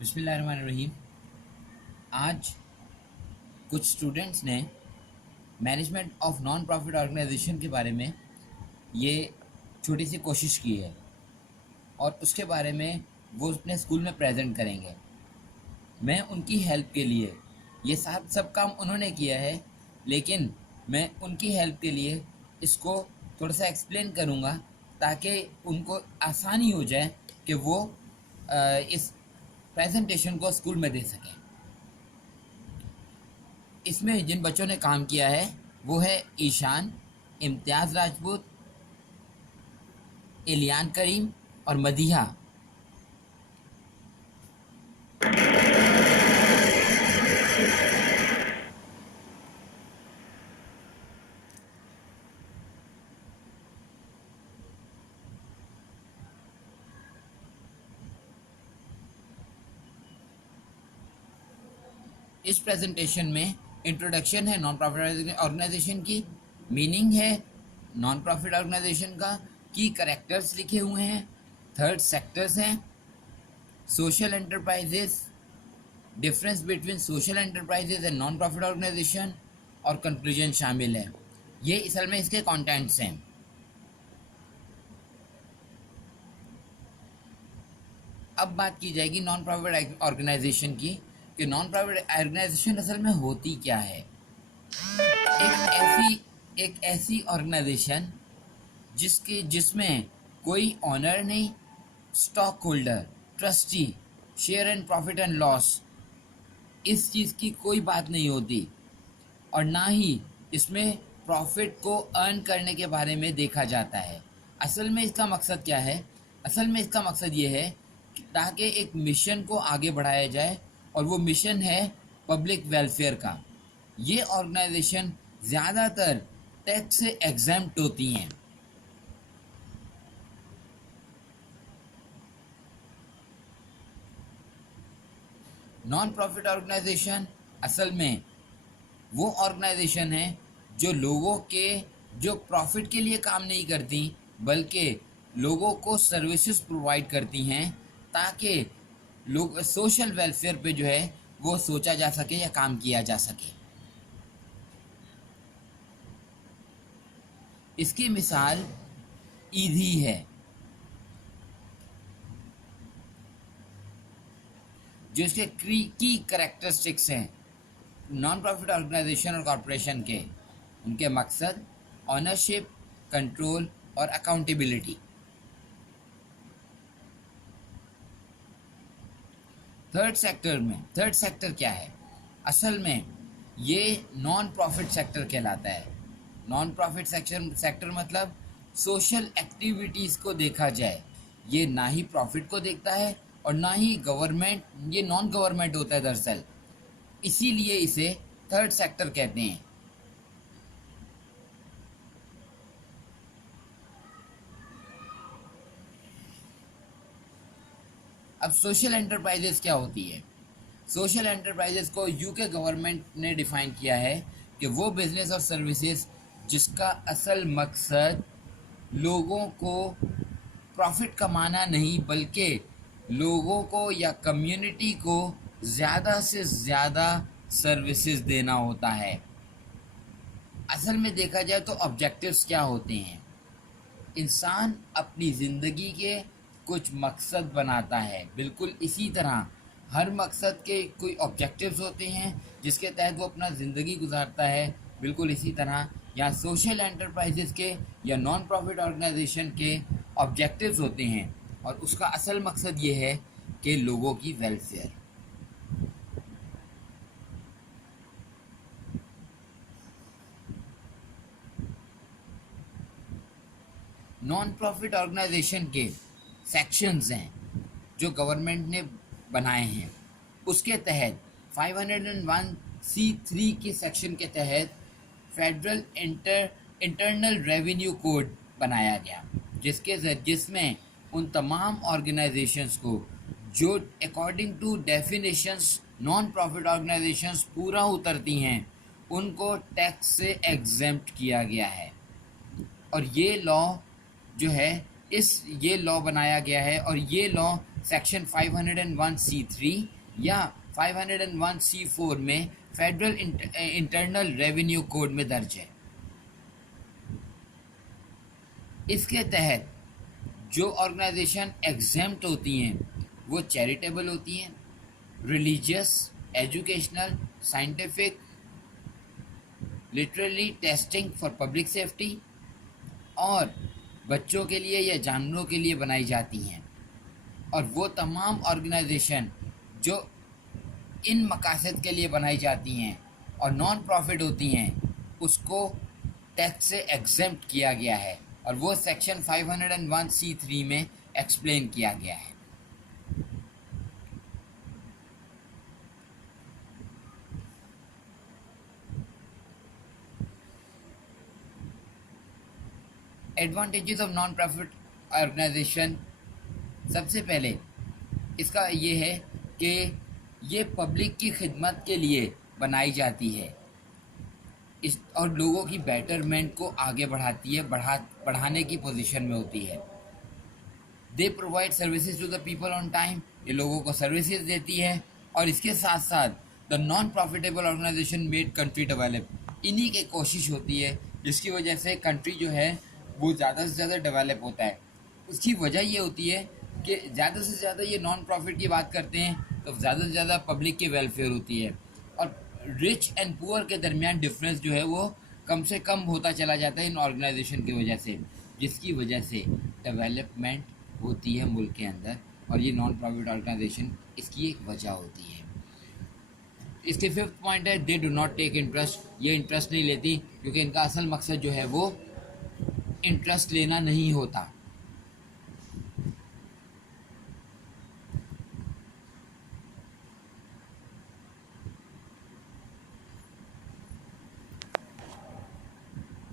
बिस्मिल्लाहिर्रहमानिर्रहीम। आज कुछ स्टूडेंट्स ने management of non profit organisation के बारे में ये छोटी सी कोशिश की है और उसके बारे में वो अपने स्कूल में प्रेजेंट करेंगे। मैं उनकी हेल्प के लिए ये सब काम उन्होंने किया है, लेकिन मैं उनकी हेल्प के लिए इसको थोड़ा सा एक्सप्लेन करूँगा ताकि उनको आसानी हो जाए कि वो इस प्रेजेंटेशन को स्कूल में दे सकें। इसमें जिन बच्चों ने काम किया है वो है ईशान, इम्तियाज़ राजपूत, एलियान करीम और मदीहा। इस प्रेजेंटेशन में इंट्रोडक्शन है नॉन प्रॉफिट ऑर्गेनाइजेशन की, मीनिंग है नॉन प्रॉफिट ऑर्गेनाइजेशन का, की करेक्टर्स लिखे हुए हैं, थर्ड सेक्टर्स हैं, social enterprises, difference between social enterprises and non profit organisation और कंक्लूजन शामिल है। ये असल में इसके कंटेंट्स हैं। अब बात की जाएगी नॉन प्रॉफिट ऑर्गेनाइजेशन की कि नॉन प्रॉफिट ऑर्गेनाइजेशन असल में होती क्या है। एक ऐसी ऑर्गेनाइजेशन जिसमें कोई ऑनर नहीं, stock holder, trustee, share and profit and loss, इस चीज़ की कोई बात नहीं होती और ना ही इसमें प्रॉफिट को अर्न करने के बारे में देखा जाता है। असल में इसका मकसद क्या है? असल में इसका मकसद ये है कि ताकि एक मिशन को आगे बढ़ाया जाए और वो मिशन है पब्लिक वेलफेयर का। ये ऑर्गेनाइजेशन ज़्यादातर टैक्स से एग्जम्प्ट होती हैं। नॉन प्रॉफिट ऑर्गेनाइजेशन असल में वो ऑर्गेनाइजेशन है जो प्रॉफिट के लिए काम नहीं करती, बल्कि लोगों को सर्विसेज प्रोवाइड करती हैं ताकि लोग सोशल वेलफेयर पे जो है वो सोचा जा सके या काम किया जा सके। इसकी मिसाल ईदी है, जो इसके की करेक्टरिस्टिक्स हैं नॉन प्रॉफिट ऑर्गेनाइजेशन और कॉरपोरेशन के। उनके मकसद ऑनरशिप, कंट्रोल और अकाउंटेबिलिटी। थर्ड सेक्टर क्या है? असल में ये नॉन प्रॉफिट सेक्टर कहलाता है। नॉन प्रॉफिट सेक्टर मतलब सोशल एक्टिविटीज़ को देखा जाए, ये ना ही प्रॉफिट को देखता है और ना ही गवर्नमेंट, ये नॉन गवर्नमेंट होता है दरअसल, इसीलिए इसे थर्ड सेक्टर कहते हैं। अब सोशल एंटरप्राइजेस क्या होती है? सोशल एंटरप्राइजेस को यूके गवर्नमेंट ने डिफाइन किया है कि वो बिजनेस और सर्विसेज जिसका असल मकसद लोगों को प्रॉफिट कमाना नहीं, बल्कि लोगों को या कम्युनिटी को ज़्यादा से ज़्यादा सर्विसेज देना होता है। असल में देखा जाए तो ऑब्जेक्टिव्स क्या होते हैं? इंसान अपनी ज़िंदगी के कुछ मकसद बनाता है, बिल्कुल इसी तरह हर मकसद के कोई ऑब्जेक्टिव्स होते हैं जिसके तहत वो अपना ज़िंदगी गुजारता है। बिल्कुल इसी तरह यहाँ सोशल एंटरप्राइजेस के या नॉन प्रॉफिट ऑर्गेनाइजेशन के ऑब्जेक्टिव्स होते हैं और उसका असल मकसद ये है कि लोगों की वेलफेयर। नॉन प्रॉफिट ऑर्गेनाइजेशन के सेक्शंस हैं जो गवर्नमेंट ने बनाए हैं। उसके तहत 501(c)(3) के सेक्शन के तहत फेडरल इंटरनल रेवेन्यू कोड बनाया गया, जिसमें उन तमाम ऑर्गेनाइजेशंस को जो according to definitions non profit organisations पूरा उतरती हैं, उनको टैक्स से एग्जेम्प्ट किया गया है। और ये लॉ जो है ये लॉ बनाया गया है और ये लॉ सेक्शन 501(c)(3) या 501(c)(4) में फेडरल इंटरनल रेवेन्यू कोड में दर्ज है। इसके तहत जो ऑर्गेनाइजेशन एग्जेम्प्ट होती हैं वो चैरिटेबल होती हैं, religious, educational, scientific, literally testing for public safety और बच्चों के लिए या जानवरों के लिए बनाई जाती हैं। और वो तमाम ऑर्गेनाइजेशन जो इन मकासद के लिए बनाई जाती हैं और नॉन प्रॉफिट होती हैं उसको टैक्स से एग्जेम्प्ट किया गया है और वो सेक्शन 501(c)(3) में एक्सप्लेन किया गया है। Advantages of non profit organisation, सबसे पहले इसका ये है कि ये पब्लिक की खिदमत के लिए बनाई जाती है इस और लोगों की बेटरमेंट को आगे बढ़ाती है, बढ़ाने की पोजीशन में होती है। They provide services to the people on time, ये लोगों को सर्विसेज देती है। और इसके साथ साथ the non profitable organisation made country develop, इन्हीं की कोशिश होती है जिसकी वजह से कंट्री जो है वो ज़्यादा से ज़्यादा डेवलप होता है। उसकी वजह ये होती है कि ज़्यादा से ज़्यादा ये नॉन प्रॉफिट की बात करते हैं तो ज़्यादा से ज़्यादा पब्लिक की वेलफेयर होती है और रिच एंड पुअर के दरमियान डिफरेंस जो है वो कम से कम होता चला जाता है इन ऑर्गेनाइजेशन की वजह से, जिसकी वजह से डेवलपमेंट होती है मुल्क के अंदर। और ये नॉन प्रॉफिट ऑर्गेनाइजेशन इसकी एक वजह होती है। इसके फिफ्थ पॉइंट है they do not take interest, ये इंटरेस्ट नहीं लेती क्योंकि इनका असल मकसद जो है वो इंटरेस्ट लेना नहीं होता।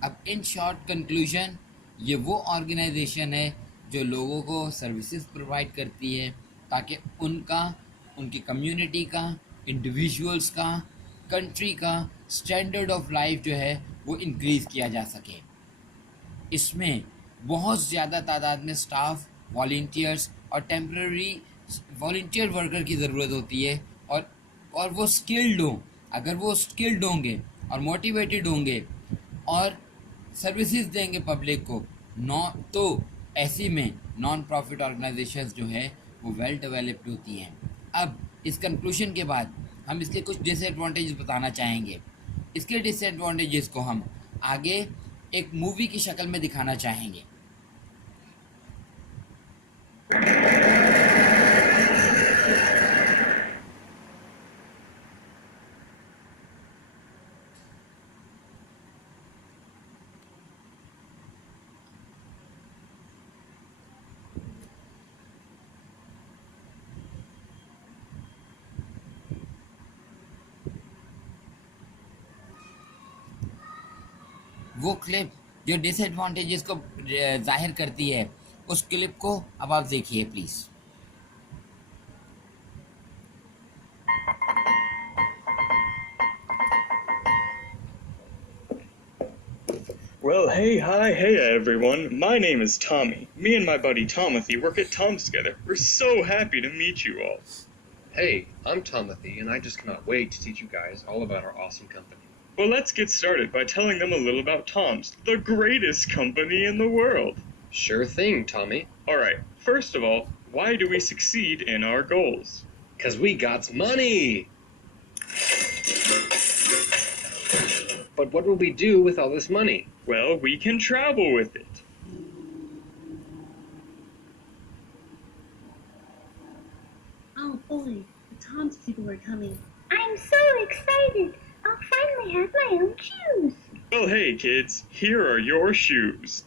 अब इन शॉर्ट कंक्लूजन, ये वो ऑर्गेनाइजेशन है जो लोगों को सर्विसेज प्रोवाइड करती है ताकि उनका, उनकी कम्युनिटी का, इंडिविजुअल्स का, कंट्री का स्टैंडर्ड ऑफ लाइफ जो है वो इंक्रीज़ किया जा सके। इसमें बहुत ज़्यादा तादाद में स्टाफ, वॉलंटियर्स और टेम्पररी वॉलंटियर वर्कर की ज़रूरत होती है और वो स्किल्ड हों। अगर वो स्किल्ड होंगे और मोटिवेटेड होंगे और सर्विसेज देंगे पब्लिक को, तो ऐसी में नॉन प्रॉफिट ऑर्गेनाइजेशंस जो है वो वेल डेवलप्ड होती हैं। अब इस कंक्लूजन के बाद हम इसके कुछ डिसएडवांटेजेस बताना चाहेंगे। इसके डिसएडवांटेजेस को हम आगे एक मूवी की शक्ल में दिखाना चाहेंगे। वो क्लिप जो डिसएडवांटेजेस को जाहिर करती है, उस क्लिप को अब आप देखिए please. Well, hey everyone. My name is Tommy. Me and my buddy Tomothy work at Tom's together. We're so happy to meet you all. Hey, I'm Tomothy, and I just cannot wait to teach you guys all about our awesome company. Well, let's get started by telling them a little about Tom's, the greatest company in the world. Sure thing, Tommy. Alright, first of all, why do we succeed in our goals? 'Cause we got money! But what will we do with all this money? Well, we can travel with it. Oh boy, the Tom's people are coming. I'm so excited! I'll finally have my own shoes! Well, hey kids, here are your shoes.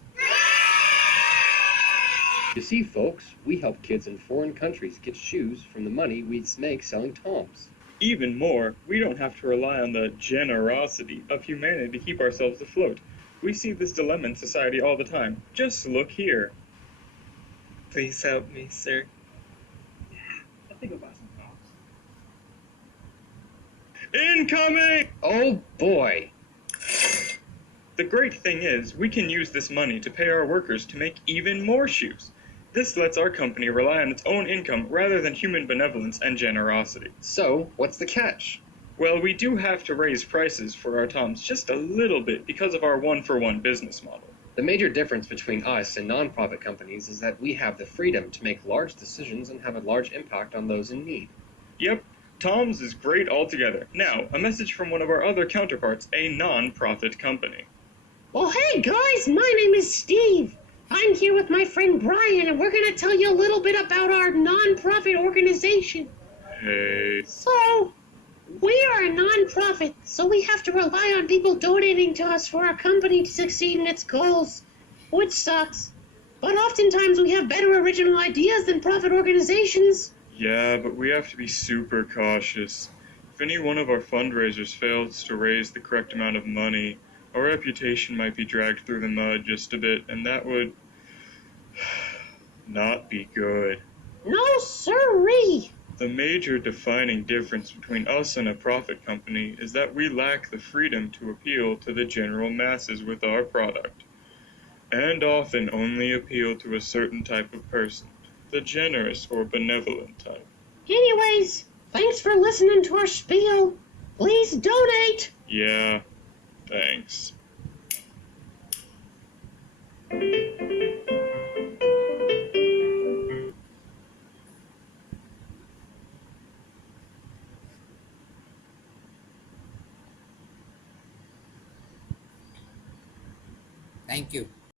You see, folks, we help kids in foreign countries get shoes from the money we make selling Tom's. Even more, we don't have to rely on the generosity of humanity to keep ourselves afloat. We see this dilemma in society all the time. Just look here. Please help me, sir. I think I'll buy some Tom's. Incoming! Oh boy! The great thing is, we can use this money to pay our workers to make even more shoes. This lets our company rely on its own income rather than human benevolence and generosity. So, what's the catch? Well, we do have to raise prices for our Toms just a little bit because of our one-for-one business model. The major difference between us and non-profit companies is that we have the freedom to make large decisions and have a large impact on those in need. Yep, Tom's is great altogether. Now, a message from one of our other counterparts, a non-profit company. Well, hey guys, my name is Steve. I'm here with my friend Brian, and we're going to tell you a little bit about our non-profit organization. Hey. So, we are a non-profit, so we have to rely on people donating to us for our company to succeed in its goals, which sucks. But oftentimes we have better original ideas than profit organizations. Yeah, but we have to be super cautious. If any one of our fundraisers fails to raise the correct amount of money, our reputation might be dragged through the mud just a bit, and that would not be good. No sirree! The major defining difference between us and a profit company is that we lack the freedom to appeal to the general masses with our product, and often only appeal to a certain type of person, the generous or benevolent type. Anyways, thanks for listening to our spiel. Please donate! Yeah, thanks. Thank you.